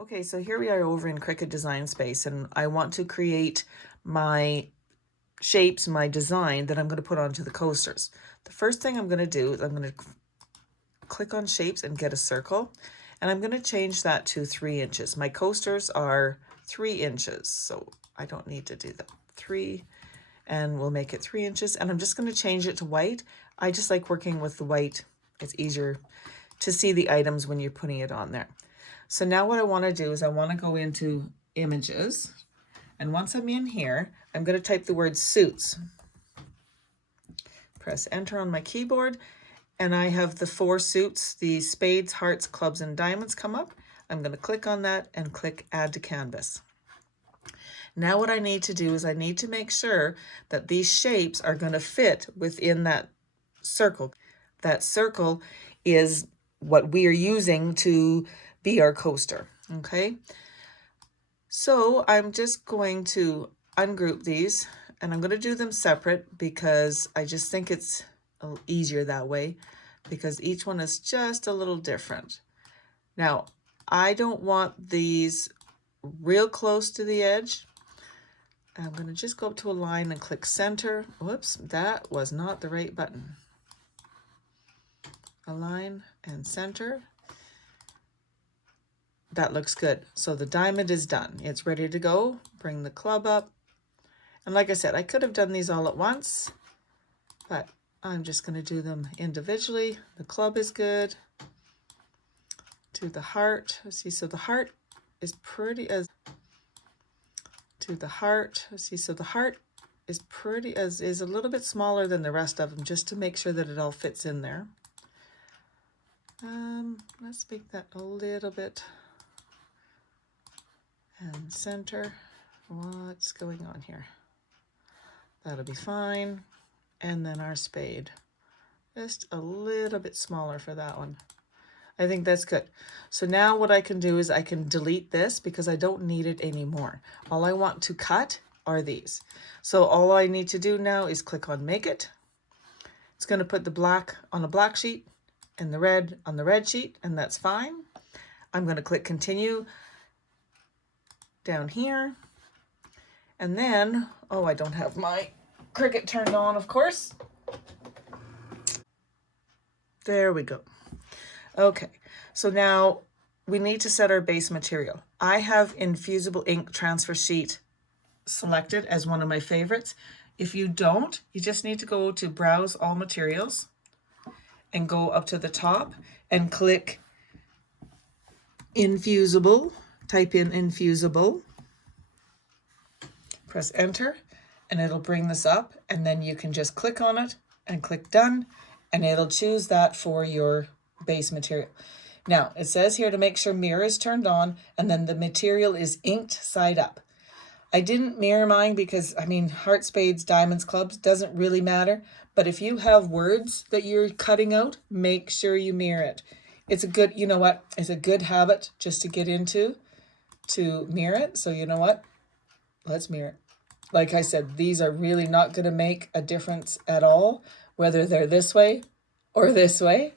Okay, so here we are over in Cricut Design Space, and I want to create my shapes, my design that I'm going to put onto the coasters. The first thing I'm going to do is I'm going to click on shapes and get a circle, and I'm going to change that to 3 inches. My coasters are 3 inches, so I don't need to do that. 3, and we'll make it 3 inches, and I'm just going to change it to white. I just like working with the white. It's easier to see the items when you're putting it on there. So now what I want to do is I want to go into images, and once I'm in here, I'm going to type the word suits. Press enter on my keyboard, and I have the 4 suits, the spades, hearts, clubs, and diamonds come up. I'm going to click on that and click add to canvas. Now what I need to do is I need to make sure that these shapes are going to fit within that circle. That circle is what we are using to be our coaster, okay? So I'm just going to ungroup these, and I'm going to do them separate because I just think it's easier that way, because each one is just a little different. Now, I don't want these real close to the edge. I'm going to just go up to a line and click center. Whoops, that was not the right button. Align and center. That looks good. So the diamond is done. It's ready to go. Bring the club up. And like I said, I could have done these all at once, but I'm just going to do them individually. The club is good. To the heart. See, so the heart is pretty as to the heart. See, so the heart is pretty as is a little bit smaller than the rest of them, just to make sure that it all fits in there. Let's make that a little bit. And center. What's going on here? That'll be fine. And then our spade. Just a little bit smaller for that one. I think that's good. So now what I can do is I can delete this because I don't need it anymore. All I want to cut are these. So all I need to do now is click on make it. It's going to put the black on the black sheet and the red on the red sheet, and that's fine. I'm going to click continue down here. And then, oh, I don't have my Cricut turned on, of course. There we go. Okay, so now we need to set our base material. I have Infusible Ink transfer sheet selected as one of my favorites. If you don't, you just need to go to browse all materials and go up to the top and click Infusible, type in Infusible, press enter, and it'll bring this up, and then you can just click on it and click done, and it'll choose that for your base material. Now, it says here to make sure mirror is turned on, and then the material is inked side up. I didn't mirror mine because, I mean, heart, spades, diamonds, clubs, doesn't really matter. But if you have words that you're cutting out, make sure you mirror it. It's a good, you know what, it's a good habit just to get into, to mirror it. So you know what, let's mirror it. Like I said, these are really not going to make a difference at all, whether they're this way or this way.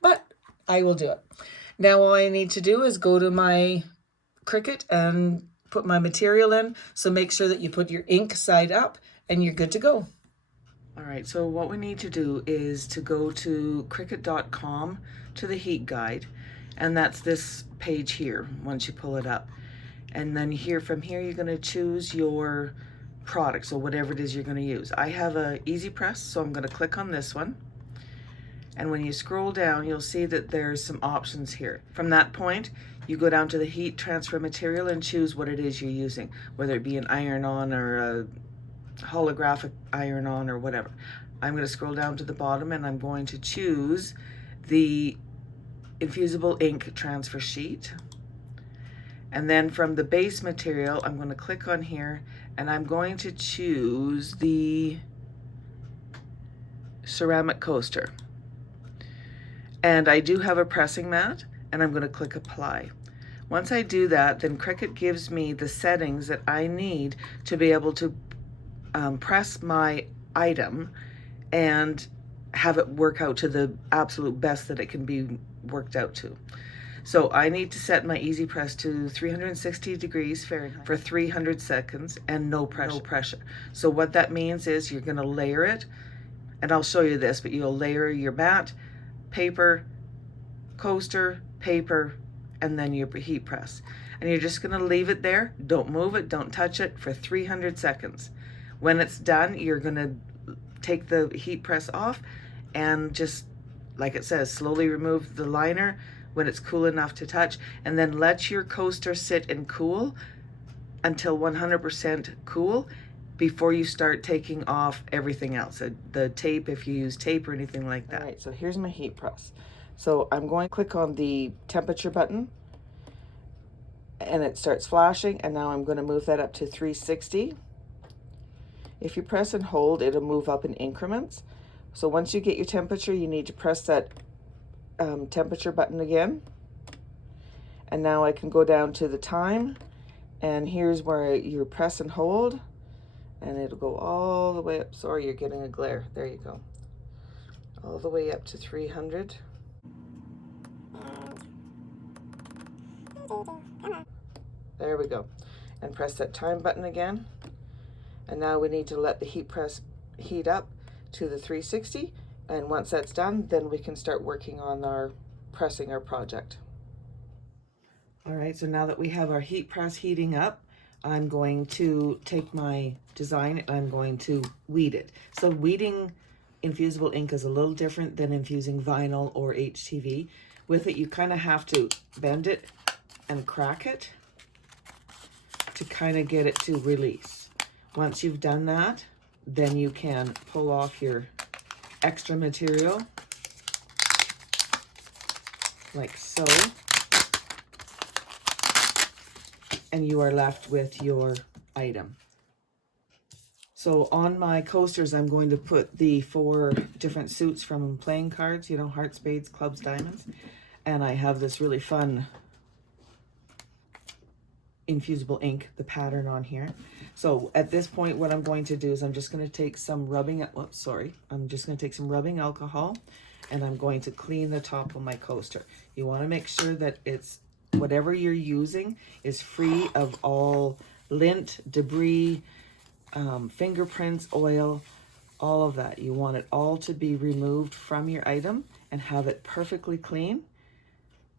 But I will do it. Now all I need to do is go to my Cricut and put my material in. So make sure that you put your ink side up and you're good to go. All right, so what we need to do is to go to Cricut.com to the heat guide, and that's this page here once you pull it up. And then here, from here, you're going to choose your product, so whatever it is you're going to use. I have a Easy Press, so I'm going to click on this one. And when you scroll down, you'll see that there's some options here. From that point, you go down to the heat transfer material and choose what it is you're using, whether it be an iron-on or a holographic iron-on or whatever. I'm going to scroll down to the bottom, and I'm going to choose the Infusible Ink transfer sheet. And then from the base material, I'm going to click on here, and I'm going to choose the ceramic coaster. And I do have a pressing mat, and I'm going to click apply. Once I do that, then Cricut gives me the settings that I need to be able to press my item and have it work out to the absolute best that it can be worked out to. So I need to set my easy press to 360 degrees Fahrenheit for 300 seconds and no pressure. So what that means is you're going to layer it, and I'll show you this, but you'll layer your mat, paper, coaster, paper, and then your heat press. And you're just going to leave it there. Don't move it, don't touch it for 300 seconds. When it's done, you're going to take the heat press off and just, like it says, slowly remove the liner when it's cool enough to touch, and then let your coaster sit and cool until 100% cool before you start taking off everything else, the tape, if you use tape or anything like that. All right, so here's my heat press. So I'm going to click on the temperature button, and it starts flashing, and now I'm going to move that up to 360. If you press and hold, it'll move up in increments. So once you get your temperature, you need to press that temperature button again. And now I can go down to the time, and here's where you press and hold, and it'll go all the way up. Sorry, you're getting a glare. There you go. All the way up to 300. There we go. And press that time button again. And now we need to let the heat press heat up to the 360. And once that's done, then we can start working on our pressing our project. All right, so now that we have our heat press heating up, I'm going to take my design and I'm going to weed it. So weeding infusible ink is a little different than infusing vinyl or HTV. With it, you kind of have to bend it and crack it to kind of get it to release. Once you've done that, then you can pull off your extra material like so, and you are left with your item. So on my coasters, I'm going to put the 4 different suits from playing cards, you know, hearts, spades, clubs, diamonds, and I have this really fun infusible ink, the pattern on here. So at this point, what I'm going to do is I'm just going to take some rubbing, I'm just going to take some rubbing alcohol, and I'm going to clean the top of my coaster. You want to make sure that it's, whatever you're using is free of all lint, debris, fingerprints, oil, all of that. You want it all to be removed from your item and have it perfectly clean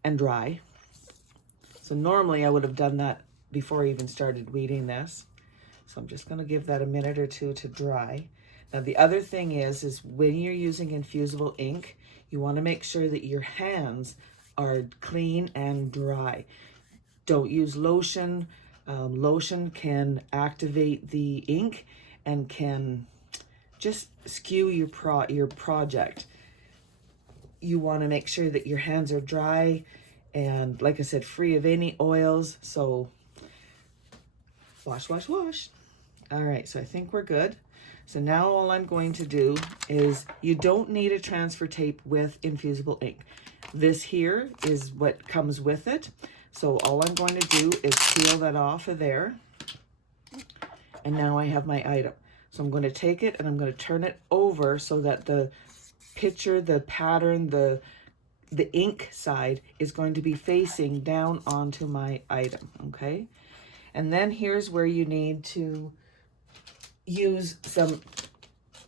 and dry. So normally I would have done that before I even started weeding this. So I'm just going to give that a minute or two to dry. Now the other thing is when you're using infusible ink, you want to make sure that your hands are clean and dry. Don't use lotion. Lotion can activate the ink and can just skew your project. You want to make sure that your hands are dry and, like I said, free of any oils. So wash, wash, wash. All right, so I think we're good. So now all I'm going to do is, you don't need a transfer tape with infusible ink. This here is what comes with it. So all I'm going to do is peel that off of there. And now I have my item. So I'm going to take it and I'm going to turn it over so that the picture, the pattern, the ink side is going to be facing down onto my item, okay? And then here's where you need to use some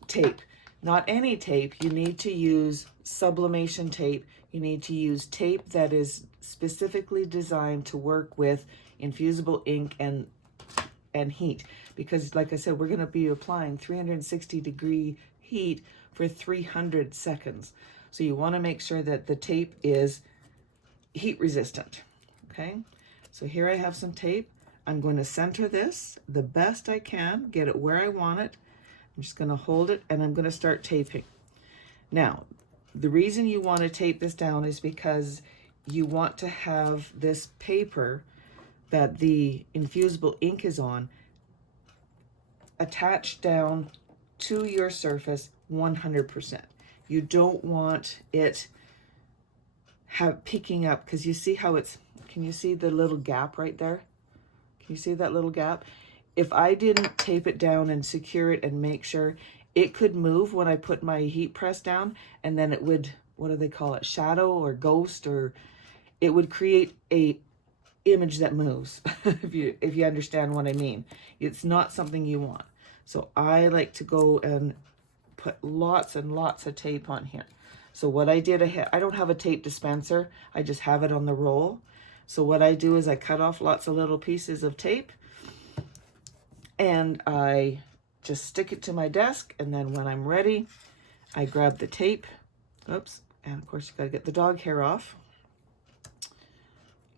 tape. Not any tape, you need to use sublimation tape. You need to use tape that is specifically designed to work with infusible ink and heat. Because like I said, we're gonna be applying 360-degree heat for 300 seconds. So you wanna make sure that the tape is heat resistant, okay? So here I have some tape. I'm going to center this the best I can, get it where I want it. I'm just going to hold it and I'm going to start taping. Now, the reason you want to tape this down is because you want to have this paper that the infusible ink is on attached down to your surface 100%. You don't want it picking up, because you see how it's, can you see the little gap right there? You see that little gap? If I didn't tape it down and secure it and make sure, it could move when I put my heat press down, and then it would, what do they call it, shadow or ghost, or it would create a image that moves, if you understand what I mean. It's not something you want. So I like to go and put lots and lots of tape on here. So what I did, I don't have a tape dispenser, I just have it on the roll. So what I do is I cut off lots of little pieces of tape, and I just stick it to my desk, and then when I'm ready, I grab the tape. Oops, and of course you gotta get the dog hair off.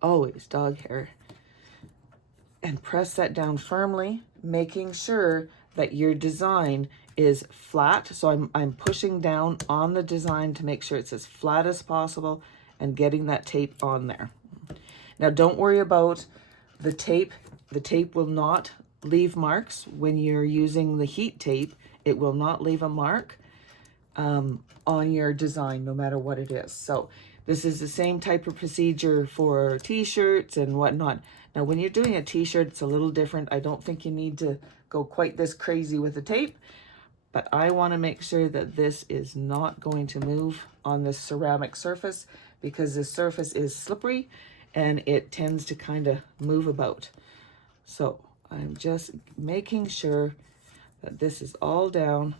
Always dog hair. And press that down firmly, making sure that your design is flat. So I'm pushing down on the design to make sure it's as flat as possible and getting that tape on there. Now don't worry about the tape. The tape will not leave marks when you're using the heat tape. It will not leave a mark on your design, no matter what it is. So this is the same type of procedure for t-shirts and whatnot. Now, when you're doing a t-shirt, it's a little different. I don't think you need to go quite this crazy with the tape, but I want to make sure that this is not going to move on this ceramic surface, because the surface is slippery and it tends to kind of move about. So I'm just making sure that this is all down.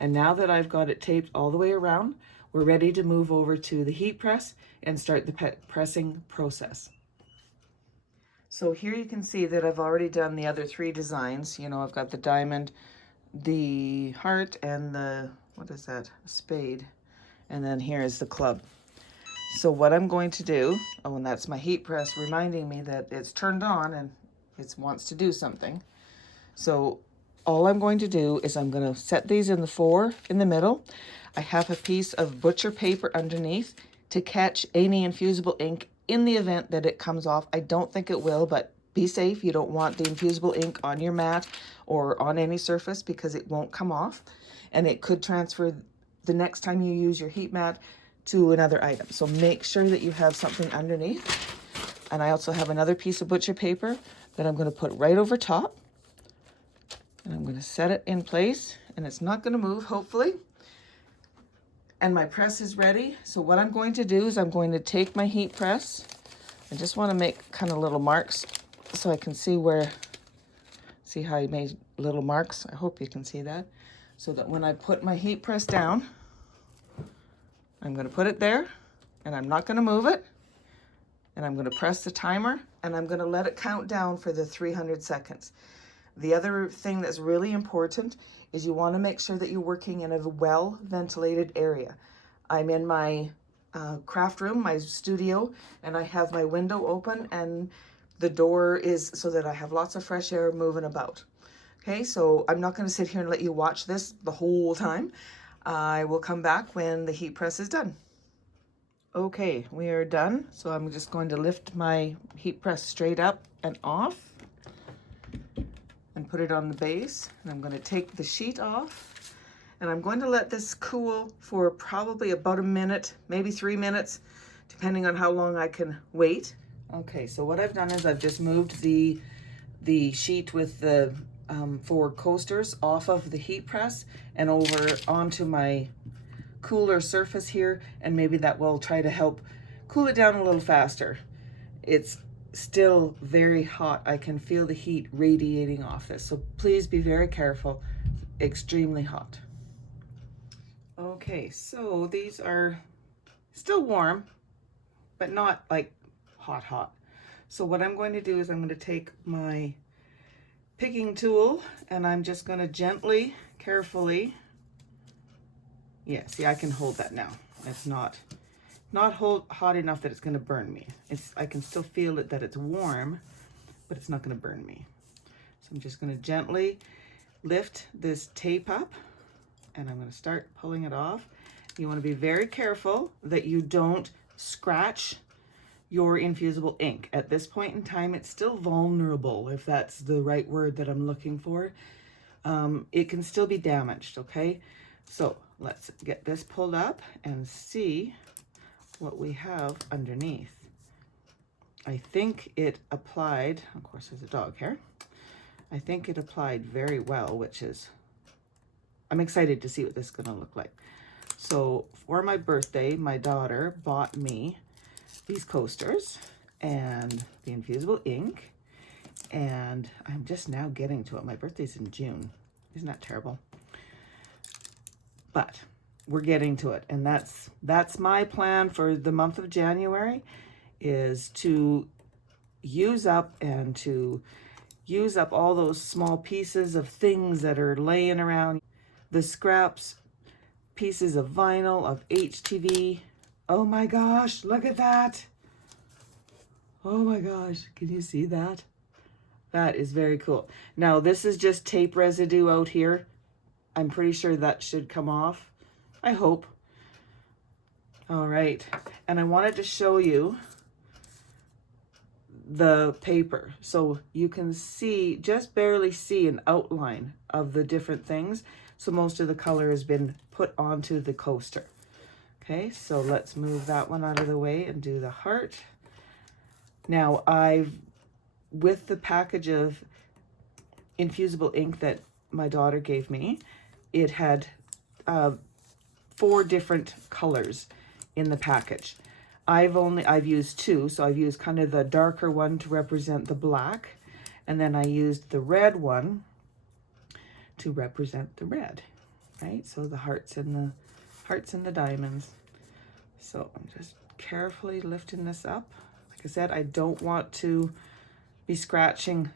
And now that I've got it taped all the way around, we're ready to move over to the heat press and start the pressing process. So here you can see that I've already done the other 3 designs. You know, I've got the diamond, the heart, and the, what is that, spade. And then here is the club. So what I'm going to do, oh, and that's my heat press reminding me that it's turned on and it wants to do something. So all I'm going to do is I'm going to set these in the 4 in the middle. I have a piece of butcher paper underneath to catch any infusible ink in the event that it comes off. I don't think it will, but be safe. You don't want the infusible ink on your mat or on any surface because it won't come off. And it could transfer the next time you use your heat mat to another item. So make sure that you have something underneath. And I also have another piece of butcher paper that I'm going to put right over top. And I'm going to set it in place, and it's not going to move, hopefully. And my press is ready. So what I'm going to do is I'm going to take my heat press. I just want to make kind of little marks so I can see where, see how I made little marks? I hope you can see that. So that when I put my heat press down, I'm going to put it there, and I'm not going to move it. And I'm going to press the timer, and I'm going to let it count down for the 300 seconds. The other thing that's really important is you want to make sure that you're working in a well-ventilated area. I'm in my craft room, my studio, and I have my window open, and the door is so that I have lots of fresh air moving about. Okay, so I'm not going to sit here and let you watch this the whole time. I will come back when the heat press is done. Okay, we are done. So I'm just going to lift my heat press straight up and off and put it on the base. And I'm going to take the sheet off, and I'm going to let this cool for probably about a minute, maybe 3 minutes, depending on how long I can wait. Okay, so what I've done is I've just moved the sheet with the 4 coasters off of the heat press and over onto my cooler surface here, and maybe that will try to help cool it down a little faster. It's still very hot. I can feel the heat radiating off this, so please be very careful. Extremely hot. Okay, so these are still warm, but not like hot. So what I'm going to do is I'm going to take my picking tool, and I'm just going to gently, carefully, yeah, see, I can hold that now. It's not hot enough that it's going to burn me. I can still feel it that it's warm, but it's not going to burn me. So I'm just going to gently lift this tape up, and I'm going to start pulling it off. You want to be very careful that you don't scratch your infusible ink. At this point in time, it's still vulnerable, if that's the right word that I'm looking for. It can still be damaged, okay? So let's get this pulled up and see what we have underneath. I think it applied, of course there's a dog hair. I think it applied very well, which is, I'm excited to see what this is gonna look like. So for my birthday, my daughter bought me these coasters and the Infusible Ink. And I'm just now getting to it. My birthday's in June. Isn't that terrible? But we're getting to it. And that's my plan for the month of January, is to use up all those small pieces of things that are laying around. The scraps, pieces of vinyl, of HTV. Oh my gosh, look at that. Oh my gosh, can you see that? That is very cool. Now this is just tape residue out here. I'm pretty sure that should come off. I hope. All right, and I wanted to show you the paper so you can see, just barely see, an outline of the different things. So most of the color has been put onto the coaster. Okay, so let's move that one out of the way and do the heart. Now with the package of Infusible Ink that my daughter gave me, it had 4 different colors in the package. I've used 2, so I've used kind of the darker one to represent the black, and then I used the red one to represent the red, right? So the hearts and the diamonds. So I'm just carefully lifting this up. Like I said, I don't want to be scratching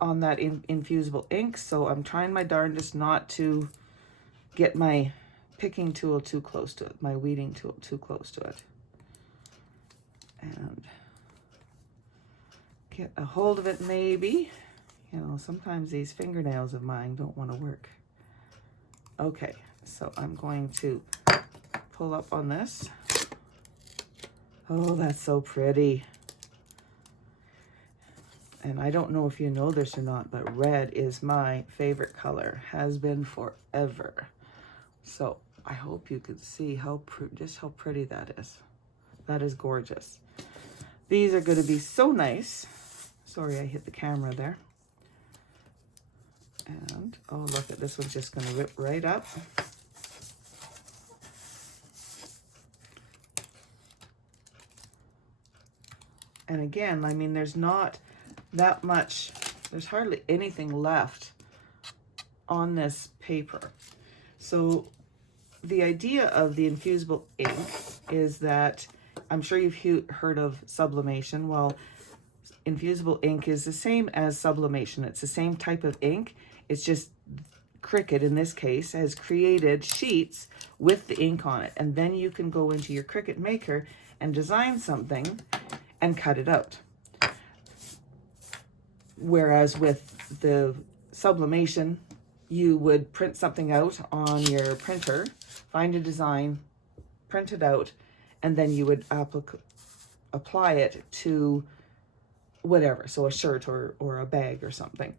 on that Infusible Ink, so I'm trying my darndest not to get my picking tool too close to it, my weeding tool too close to it. And get a hold of it maybe. You know, sometimes these fingernails of mine don't want to work. Okay, so I'm going to pull up on this. Oh, that's so pretty. And I don't know if you know this or not, but red is my favorite color, has been forever. So I hope you can see just how pretty that is. That is gorgeous. These are going to be so nice. Sorry, I hit the camera there. And, oh, look at this one's just going to rip right up. And again, I mean, there's not that much, there's hardly anything left on this paper. So the idea of the Infusible Ink is that, I'm sure you've heard of sublimation. Well, Infusible Ink is the same as sublimation. It's the same type of ink. It's just Cricut, in this case, has created sheets with the ink on it. And then you can go into your Cricut Maker and design something and cut it out. Whereas with the sublimation, you would print something out on your printer, find a design, print it out, and then you would apply it to whatever, so a shirt or a bag or something.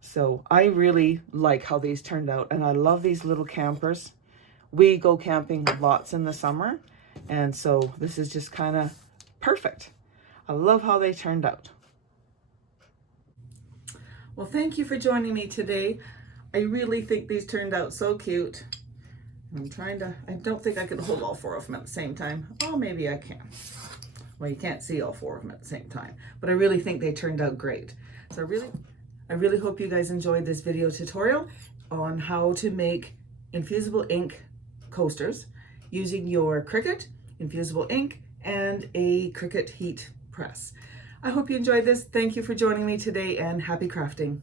So I really like how these turned out, and I love these little campers. We go camping lots in the summer, and so this is just kind of perfect. I love how they turned out. Well, thank you for joining me today. I really think these turned out so cute. I don't think I could hold all 4 of them at the same time. Oh, maybe I can. Well, you can't see all 4 of them at the same time, but I really think they turned out great. So I really hope you guys enjoyed this video tutorial on how to make Infusible Ink coasters using your Cricut, Infusible Ink, and a Cricut heat press. I hope you enjoyed this. Thank you for joining me today, and happy crafting.